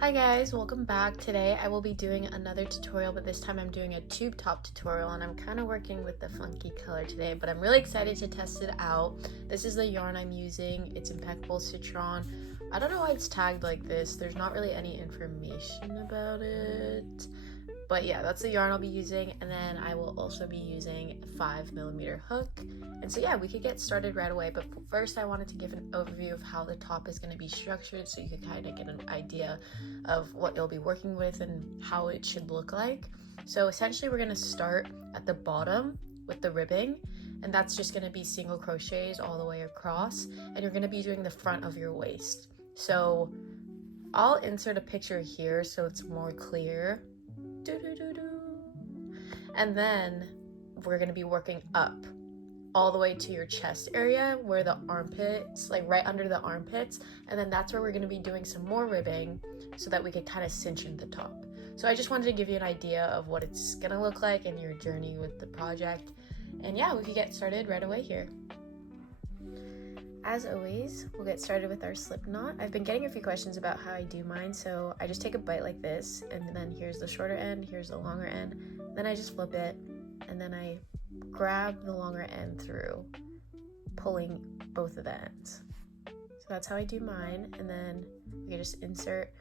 Hi guys, welcome back. Today I will be doing another tutorial, but this time I'm doing a tube top tutorial and I'm kind of working with the funky color today, but I'm really excited to test it out. This is the yarn I'm using. It's Impeccable Citron. I don't know why it's tagged like this. There's not really any information about it. But yeah, that's the yarn I'll be using, and then I will also be using a 5mm hook. And so yeah, we could get started right away, but first I wanted to give an overview of how the top is going to be structured so you could kind of get an idea of what you'll be working with and how it should look like. So essentially we're going to start at the bottom with the ribbing, and that's just going to be single crochets all the way across, and you're going to be doing the front of your waist. So I'll insert a picture here so it's more clear. And then we're going to be working up all the way to your chest area where the armpits, like right under the armpits, and then that's where we're going to be doing some more ribbing so that we could kind of cinch in the top. So I just wanted to give you an idea of what it's going to look like in your journey with the project. And yeah, we could get started right away here. As always, we'll get started with our slip knot. I've been getting a few questions about how I do mine, so I just take a bite like this, and then here's the shorter end, here's the longer end, then I just flip it, and then I grab the longer end through, pulling both of the ends. So that's how I do mine, and then we just insert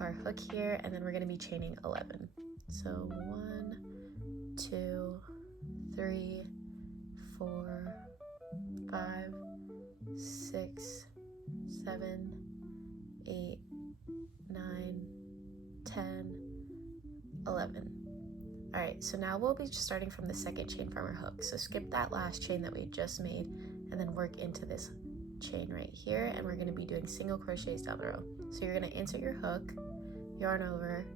our hook here, and then we're going to be chaining 11. So 1, 2, 3, 4, 5, 6, 7, 8, 9, 10, 11. Alright, so now we'll be starting from the second chain from our hook. So skip that last chain that we just made and then work into this chain right here, and we're going to be doing single crochets down the row. So you're going to insert your hook, yarn over,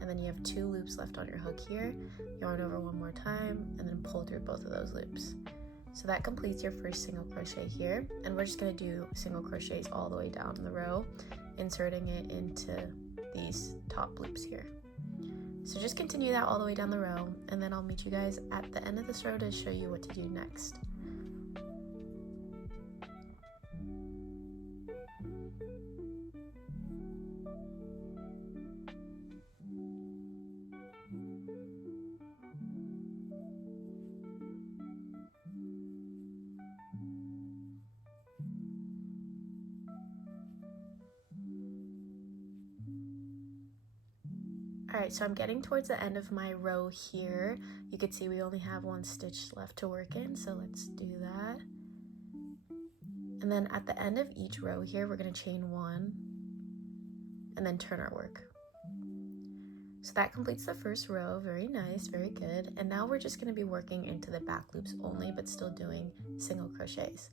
and then you have 2 loops left on your hook here, yarn over one more time, and then pull through both of those loops. So that completes your first single crochet here, and we're just going to do single crochets all the way down the row, inserting it into these top loops here. So just continue that all the way down the row, and then I'll meet you guys at the end of this row to show you what to do next. Alright, so I'm getting towards the end of my row here. You can see we only have 1 stitch left to work in, so let's do that. And then at the end of each row here, we're going to chain 1 and then turn our work. So that completes the first row. Very nice, very good. And now we're just going to be working into the back loops only, but still doing single crochets.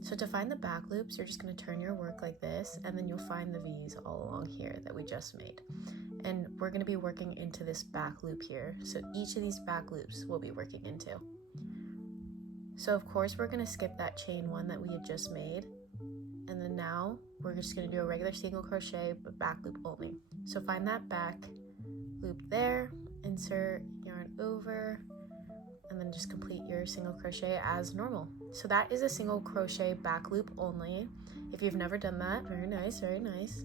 So to find the back loops, you're just going to turn your work like this, and then you'll find the V's all along here that we just made. And we're going to be working into this back loop here. So each of these back loops we'll be working into. So of course we're going to skip that chain 1 that we had just made. And then now we're just going to do a regular single crochet, but back loop only. So find that back loop there, insert yarn over, and then just complete your single crochet as normal. So that is a single crochet back loop only. If you've never done that, very nice, very nice.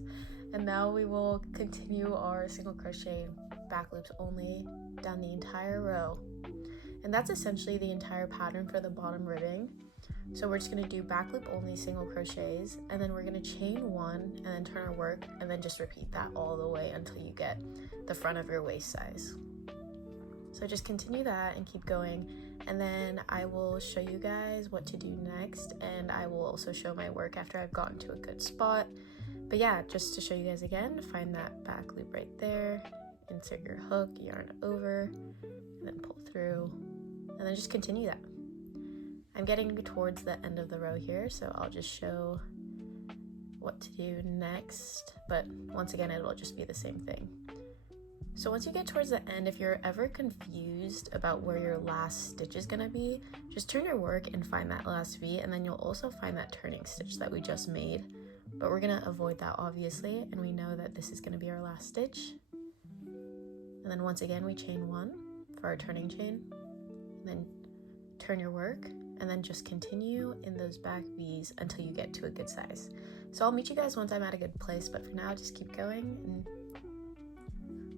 And now we will continue our single crochet back loops only down the entire row. And that's essentially the entire pattern for the bottom ribbing. So we're just going to do back loop only single crochets, and then we're going to chain 1 and then turn our work, and then just repeat that all the way until you get the front of your waist size. So just continue that and keep going, and then I will show you guys what to do next, and I will also show my work after I've gotten to a good spot. But yeah, just to show you guys again, find that back loop right there, insert your hook, yarn over, and then pull through, and then just continue that. I'm getting towards the end of the row here, so I'll just show what to do next, but once again, it'll just be the same thing. So once you get towards the end, if you're ever confused about where your last stitch is gonna be, just turn your work and find that last V, and then you'll also find that turning stitch that we just made. But we're gonna avoid that obviously, and we know that this is gonna be our last stitch. And then once again, we chain 1 for our turning chain, and then turn your work, and then just continue in those back V's until you get to a good size. So I'll meet you guys once I'm at a good place, but for now, just keep going and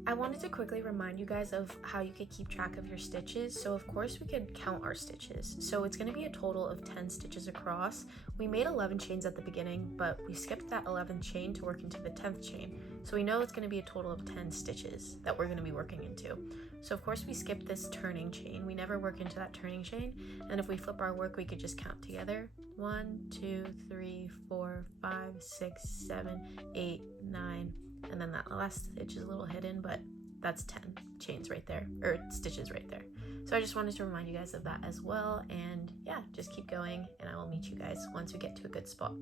I wanted to quickly remind you guys of how you could keep track of your stitches. So of course we could count our stitches. So it's going to be a total of 10 stitches across. We made 11 chains at the beginning, but we skipped that 11th chain to work into the 10th chain. So we know it's going to be a total of 10 stitches that we're going to be working into. So of course we skipped this turning chain. We never work into that turning chain. And if we flip our work, we could just count together. 1, 2, 3, 4, 5, 6, 7, 8, 9, and then that last stitch is a little hidden, but that's 10 chains right there, or stitches right there. So I just wanted to remind you guys of that as well, and yeah, just keep going and I will meet you guys once we get to a good spot.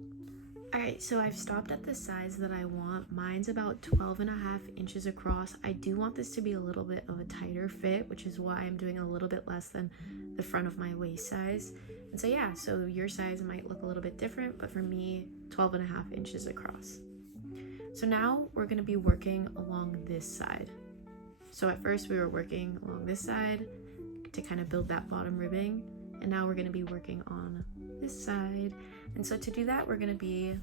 Alright, so I've stopped at the size that I want. Mine's about 12.5 inches across. I do want this to be a little bit of a tighter fit, which is why I'm doing a little bit less than the front of my waist size. And so yeah, so your size might look a little bit different, but for me, 12.5 inches across. So now we're going to be working along this side. So at first we were working along this side to kind of build that bottom ribbing, and now we're going to be working on this side. And so to do that, we're going to be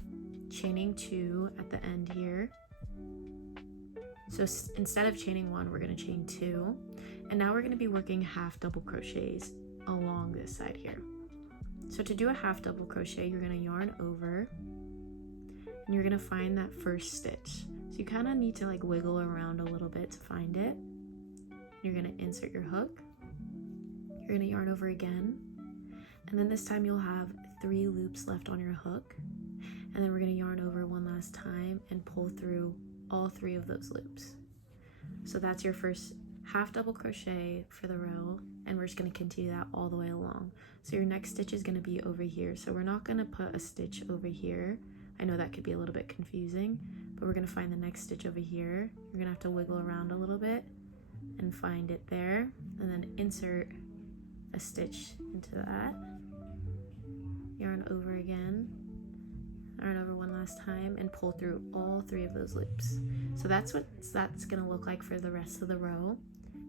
chaining 2 at the end here. So instead of chaining 1, we're going to chain 2. And now we're going to be working half double crochets along this side here. So to do a half double crochet, you're going to yarn over and you're going to find that first stitch. So you kind of need to like wiggle around a little bit to find it. You're going to insert your hook. You're going to yarn over again. And then this time you'll have 3 loops left on your hook. And then we're going to yarn over one last time and pull through all 3 of those loops. So that's your first half double crochet for the row, and we're just going to continue that all the way along. So your next stitch is going to be over here. So we're not going to put a stitch over here. I know that could be a little bit confusing, but we're going to find the next stitch over here. You're going to have to wiggle around a little bit and find it there, and then insert a stitch into that. Yarn over again, yarn over one last time, and pull through all 3 of those loops. So that's what that's going to look like for the rest of the row,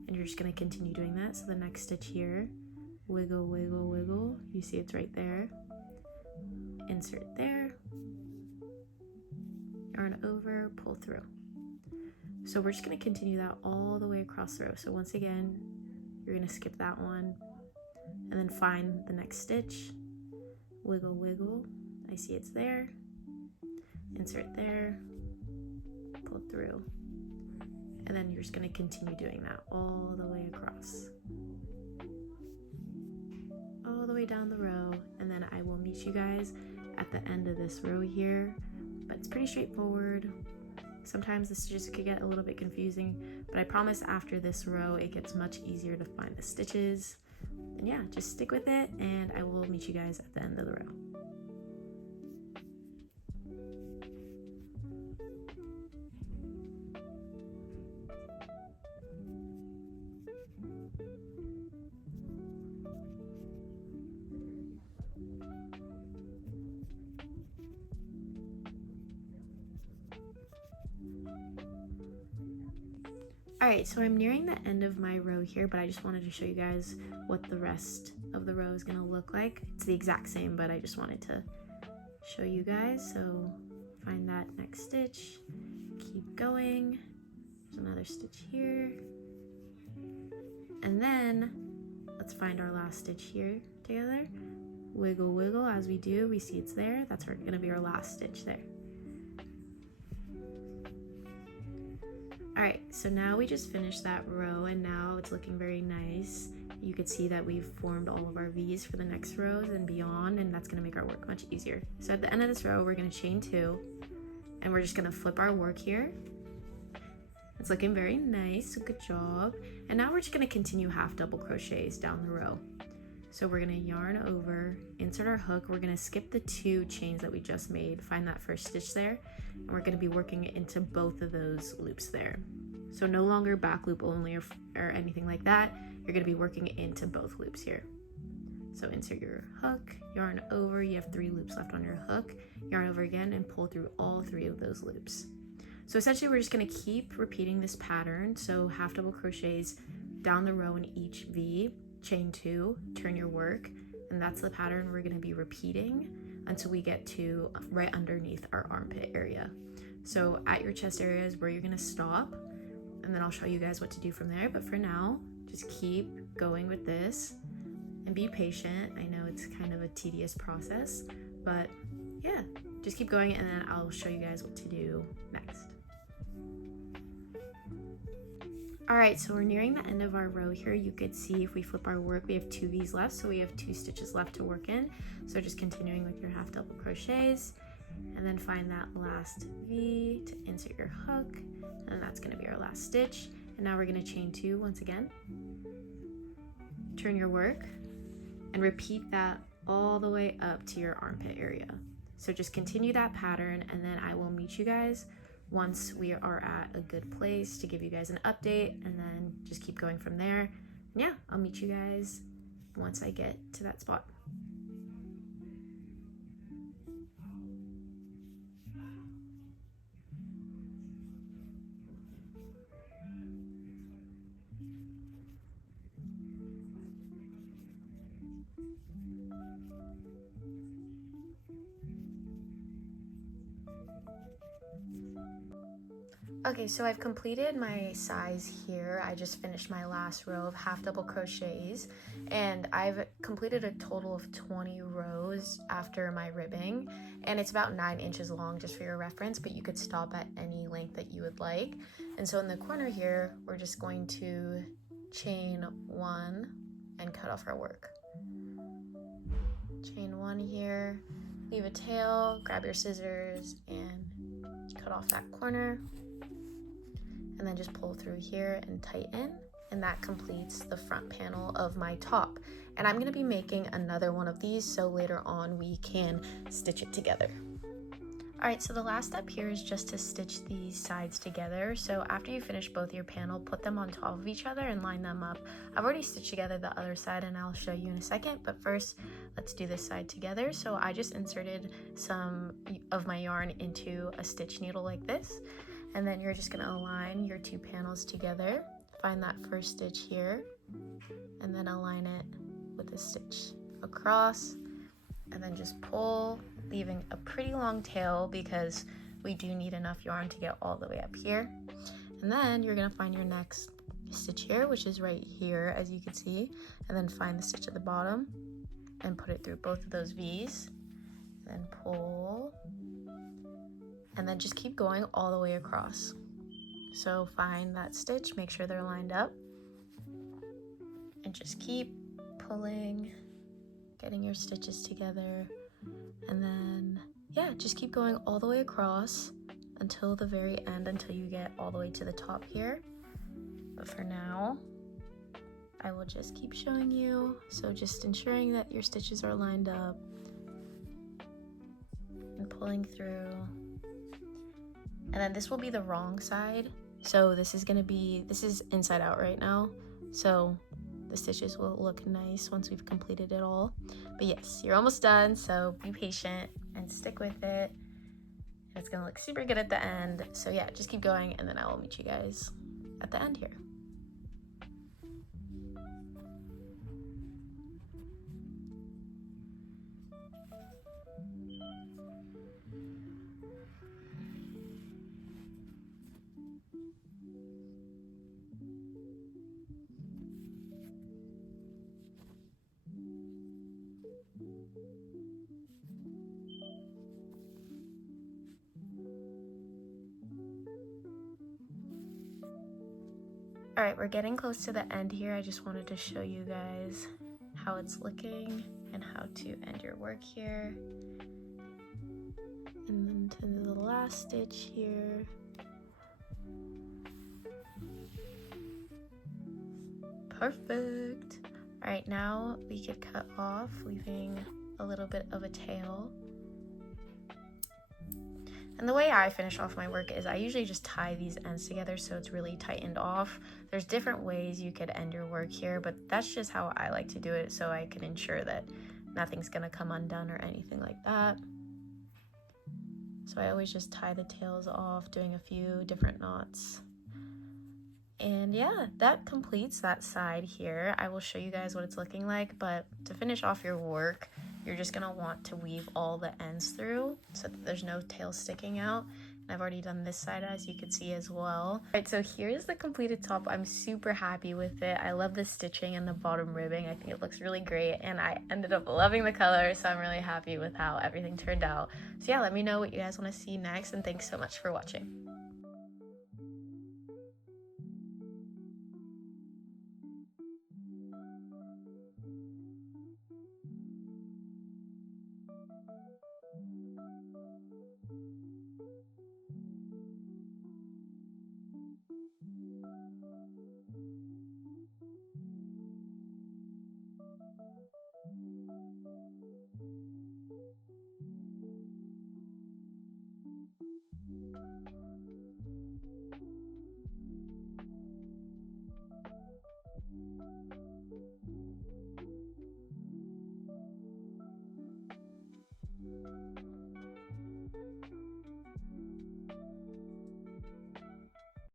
and you're just going to continue doing that. So the next stitch here, wiggle, wiggle, wiggle. You see it's right there. Insert there. Yarn over, pull through. So we're just going to continue that all the way across the row. So once again, you're going to skip that one and then find the next stitch. Wiggle, wiggle. I see it's there. Insert there, pull through. And then you're just going to continue doing that all the way across. All the way down the row. And then I will meet you guys at the end of this row here. But it's pretty straightforward. Sometimes the stitches could get a little bit confusing, but I promise after this row it gets much easier to find the stitches. And yeah, just stick with it and I will meet you guys at the end of the row. Alright, so I'm nearing the end of my row here, but I just wanted to show you guys what the rest of the row is going to look like. It's the exact same, but I just wanted to show you guys. So find that next stitch, keep going. There's another stitch here. And then let's find our last stitch here together. Wiggle, wiggle. As we do, we see it's there. That's going to be our last stitch there. Alright, so now we just finished that row and now it's looking very nice. You could see that we've formed all of our V's for the next rows and beyond, and that's going to make our work much easier. So at the end of this row, we're going to chain 2 and we're just going to flip our work here. It's looking very nice, so good job. And now we're just going to continue half double crochets down the row. So we're going to yarn over, insert our hook. We're going to skip the 2 chains that we just made, find that first stitch there, and we're going to be working into both of those loops there. So no longer back loop only or anything like that. You're going to be working into both loops here. So insert your hook, yarn over. You have 3 loops left on your hook. Yarn over again and pull through all 3 of those loops. So essentially we're just going to keep repeating this pattern. So half double crochets down the row in each V. Chain 2, turn your work, and that's the pattern we're going to be repeating until we get to right underneath our armpit area. So at your chest area is where you're going to stop. and then I'll show you guys what to do from there. But for now, just keep going with this and be patient. I know it's kind of a tedious process, but yeah, just keep going and then I'll show you guys what to do next. All right, so we're nearing the end of our row here. You could see if we flip our work, we have 2 V's left, so we have 2 stitches left to work in. So just continuing with your half double crochets, and then find that last V to insert your hook, and that's gonna be our last stitch. And now we're gonna chain 2 once again. Turn your work, and repeat that all the way up to your armpit area. So just continue that pattern, and then I will meet you guys once we are at a good place to give you guys an update, and then just keep going from there. And yeah, I'll meet you guys once I get to that spot. Okay, so I've completed my size here. I just finished my last row of half double crochets, and I've completed a total of 20 rows after my ribbing, and it's about 9 inches long, just for your reference, but you could stop at any length that you would like. And so in the corner here, we're just going to chain 1 and cut off our work. Chain 1 here, leave a tail, grab your scissors, and cut off that corner. And then just pull through here and tighten, and that completes the front panel of my top. And I'm going to be making another one of these, so later on we can stitch it together. Alright, so the last step here is just to stitch these sides together. So after you finish both your panel, put them on top of each other and line them up. I've already stitched together the other side and I'll show you in a second, but first let's do this side together. So I just inserted some of my yarn into a stitch needle like this. And then you're just gonna align your 2 panels together, find that first stitch here, and then align it with a stitch across, and then just pull, leaving a pretty long tail because we do need enough yarn to get all the way up here. And then you're gonna find your next stitch here, which is right here, as you can see, and then find the stitch at the bottom and put it through both of those V's, then pull, and then just keep going all the way across. So find that stitch, make sure they're lined up, and just keep pulling, getting your stitches together, and then yeah, just keep going all the way across until the very end, until you get all the way to the top here. But for now, I will just keep showing you, so just ensuring that your stitches are lined up and pulling through. And then this will be the wrong side. So this is inside out right now. So the stitches will look nice once we've completed it all. But yes, you're almost done, so be patient and stick with it. It's gonna look super good at the end. So yeah, just keep going and then I will meet you guys at the end here. All right, we're getting close to the end here. I just wanted to show you guys how it's looking and how to end your work here. And then to the last stitch here. Perfect. All right, now we could cut off, leaving a little bit of a tail. And the way I finish off my work is I usually just tie these ends together so it's really tightened off. There's different ways you could end your work here, but that's just how I like to do it, so I can ensure that nothing's gonna come undone or anything like that. So I always just tie the tails off, doing a few different knots. And yeah, that completes that side here. I will show you guys what it's looking like, but to finish off your work, you're just gonna want to weave all the ends through so that there's no tail sticking out. I've already done this side, as you can see as well. Alright, so here's the completed top. I'm super happy with it. I love the stitching and the bottom ribbing. I think it looks really great, and I ended up loving the color, so I'm really happy with how everything turned out. So yeah, let me know what you guys want to see next, and thanks so much for watching.